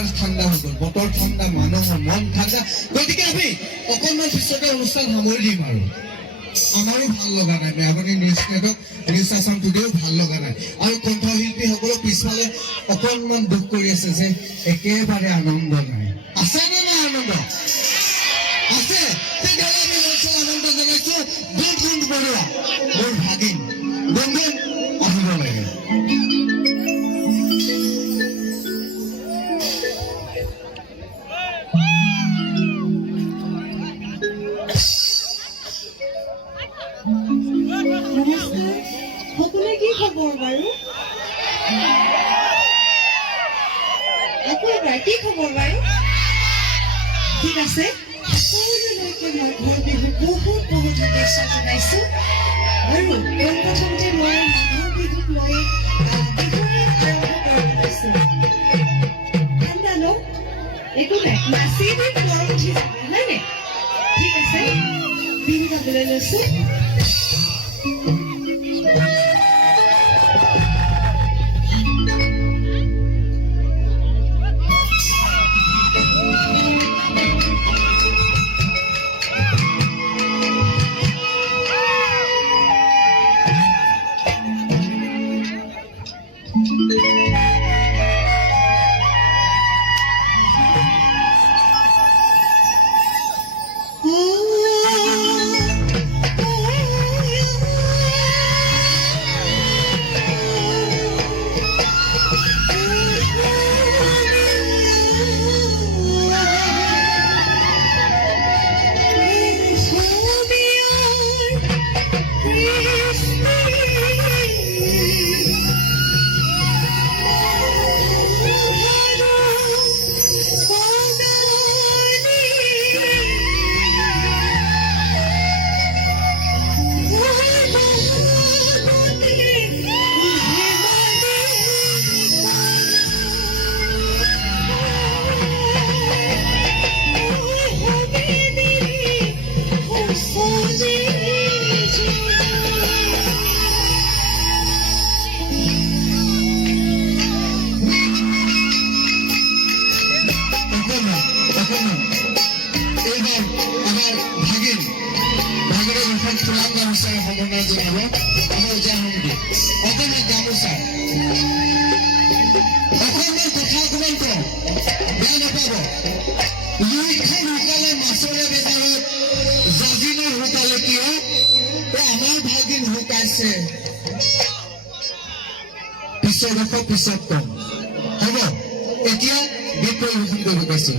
একেবাৰে ঠাণ্ডা হৈ গ'ল, বতৰ ঠাণ্ডা, মানুহৰ মন ঠাণ্ডা। গতিকে আমি অকণমান পিছতে অনুষ্ঠান সামৰি দিম আৰু আমাৰো ভাল লগা নাই, আপুনি নিউজ নেটক নিউজ আছাম টুডেও ভাল লগা নাই। আৰু কণ্ঠশিল্পীসকলক পিছফালে অকণমান দুখ কৰি আছে যে একেবাৰে আনন্দ নাই। আছে নে নাই আনন্দ? আছে। তেতিয়াহ'লে আমি মঞ্চত আনন্দ জনাইছো গুণগুণ বৰুৱা, মোৰ ভাগিন গুণগুণ আহিব লাগে। সকলোৱে কি খবৰ বাৰু? একেবাৰে কি খবৰ বাৰু? ঠিক আছে, সকলোলৈকে মই ঘৰ বিহুত বহুত বহুত শুভেচ্ছা জনাইছো। আৰু পোনপ্ৰথমতে মই মাঘৰ বিহুক লৈ বিহুৰে আৰম্ভ কৰিছো। ঠাণ্ডা ন? একো নাই, নাচি দিম, গৰম উঠি যাব, হয়নে? ঠিক আছে, বিহু গাবলৈ লৈছো। পিছত কম হ'ব। এতিয়া গীত পৰিৱেশন কৰিব পাইছো।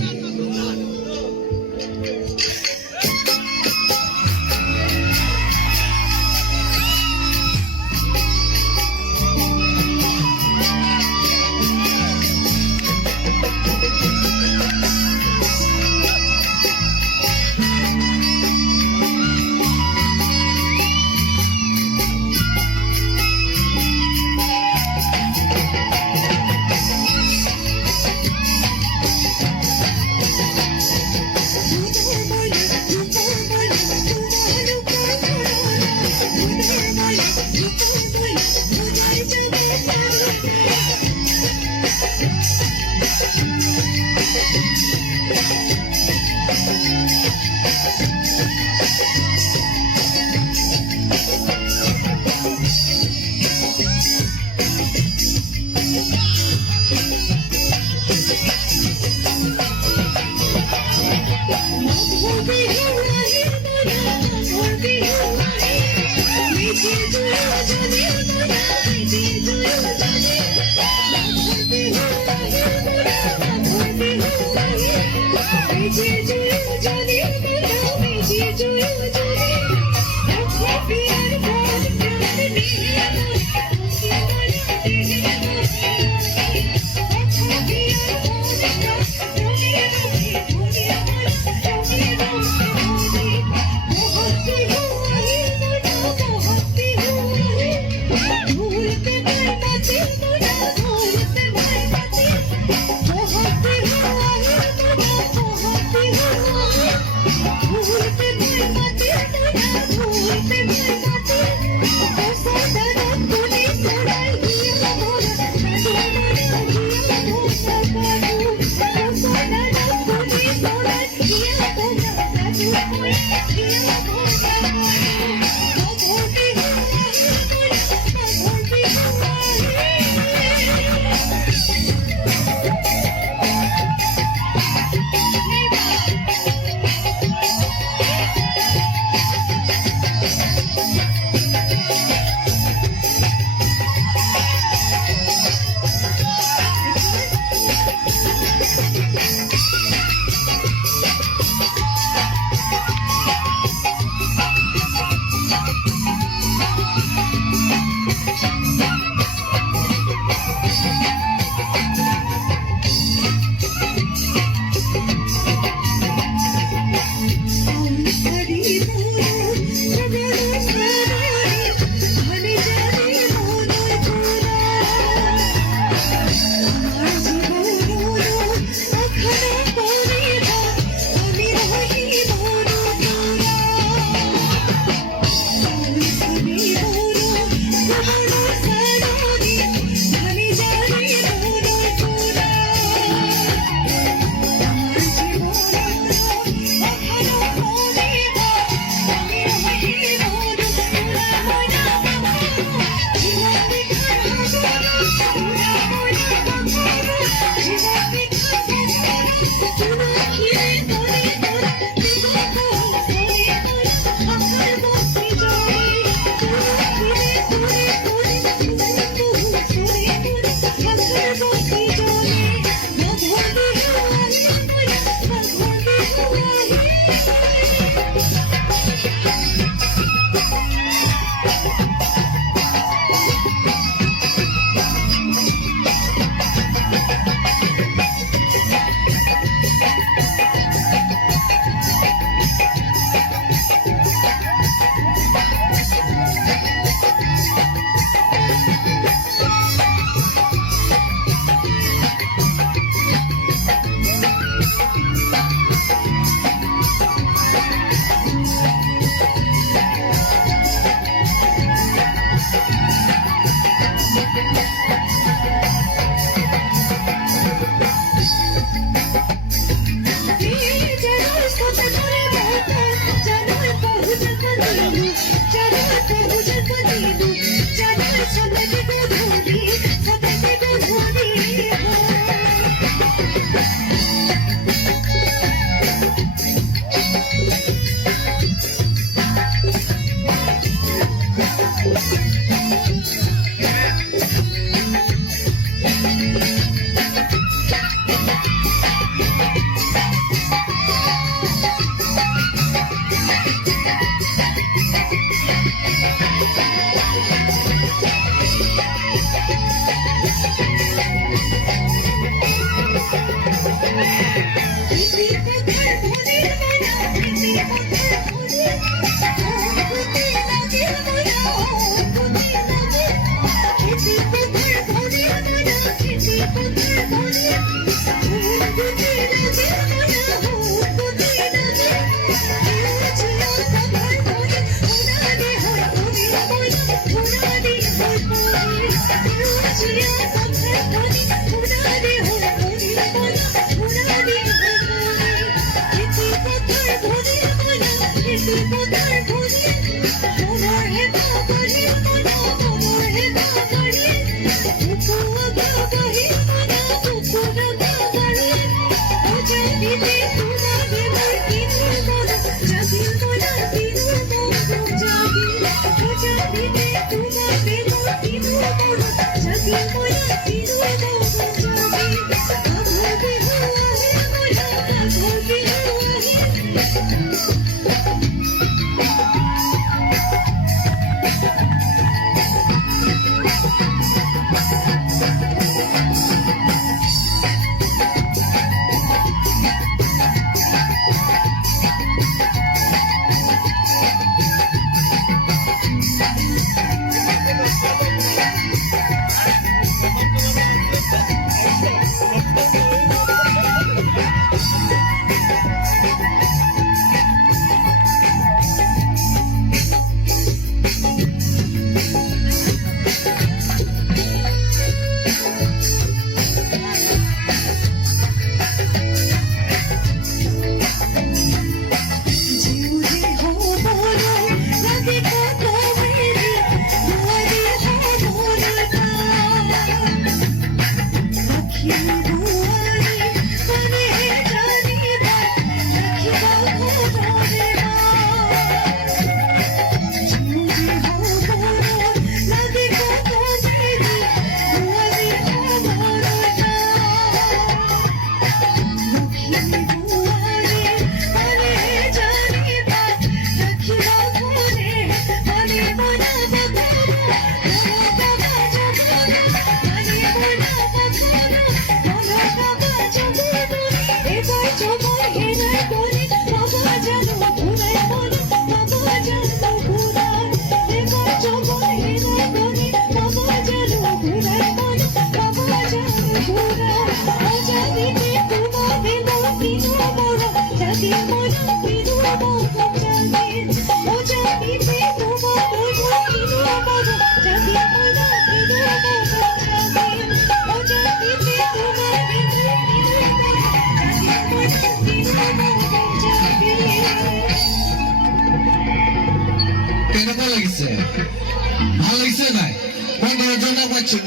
ভাল লাগিছে নাই? মই নিৰঞ্জনক মাতিছো,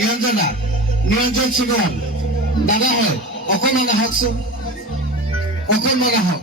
নিৰঞ্জন সিংহল দাদা হয়, অকণমান আহকচোন, অকণমান আহক।